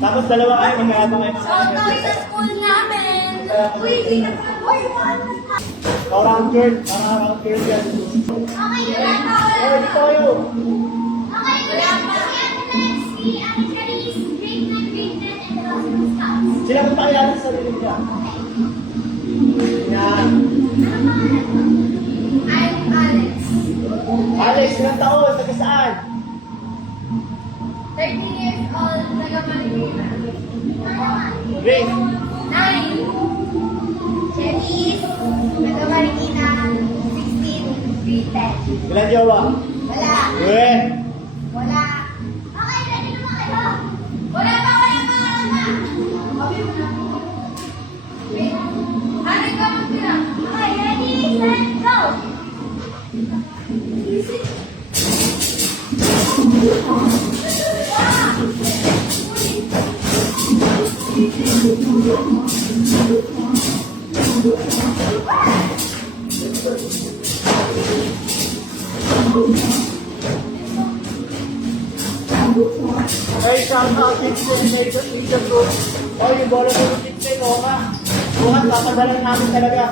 Tapos dalawa kayo, magkakabang kayo. So, tayo sa school namin. Uy, hindi na pa. Uy, Parang girl yan. okay, wala pa. Oh, dito kayo. Okay, wala pa. Si Ate Carice, grade 9, grade 10, and the Hospital Scouts. Sila kung pakilala sa sarili niya. Yan. I'm Alex. Alex, ilang taon? Taga saan? 13 years old, taga-Manila. Grace. 9. Chinese, taga-Marikina, 16, grade 10. Ilan jowa? Wala. Uwe. Wala. Okay, ready naman kayo? Wala pa, wala pa, wala pa. Okay, wala. Wait. Ano ka magtira? Okay, ready, set, go! Hey, shout out, teacher ko. Oh, yung bola ko yung teacher ko, ha? Buhat, tatagalan namin talaga.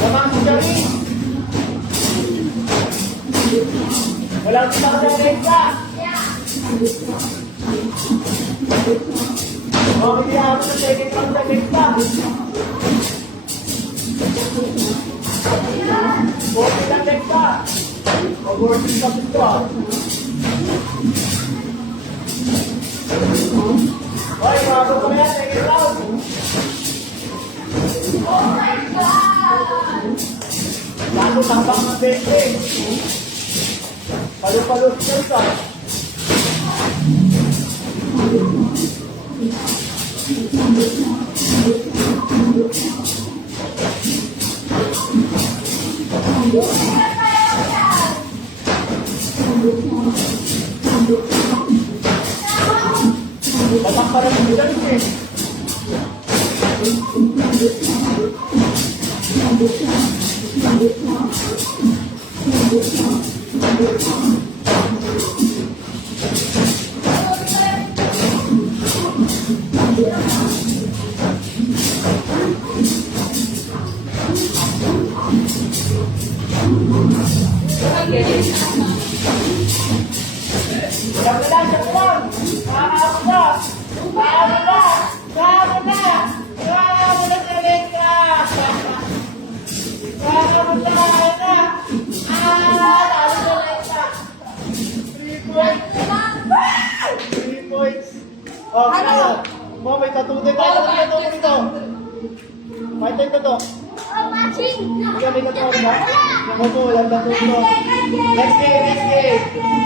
Lamang si Jerry. Walang kita ka sa Reza. Oh, hindi ako sa second round sa Reza. Bote lang Reza. Mag-working ka dito, ha? Hoy, bago ko yan, second round. Oh my God! Bago tambang ng 20. Palo-palo siya sa. Batak pa rin yung bilang eh. Siap na! Kaano na! Kaano na! Kaano na! Kaano na sa letra! Kaano na! Kaano na! Kaano na letra! 3 points! 3 points! Oh, ano? Mo, may tatutoy tayo. Ano dito? May tayo to. Oh, matching! Ikaw may tatutoy ba? Naku po, walang tatutoy. Next game!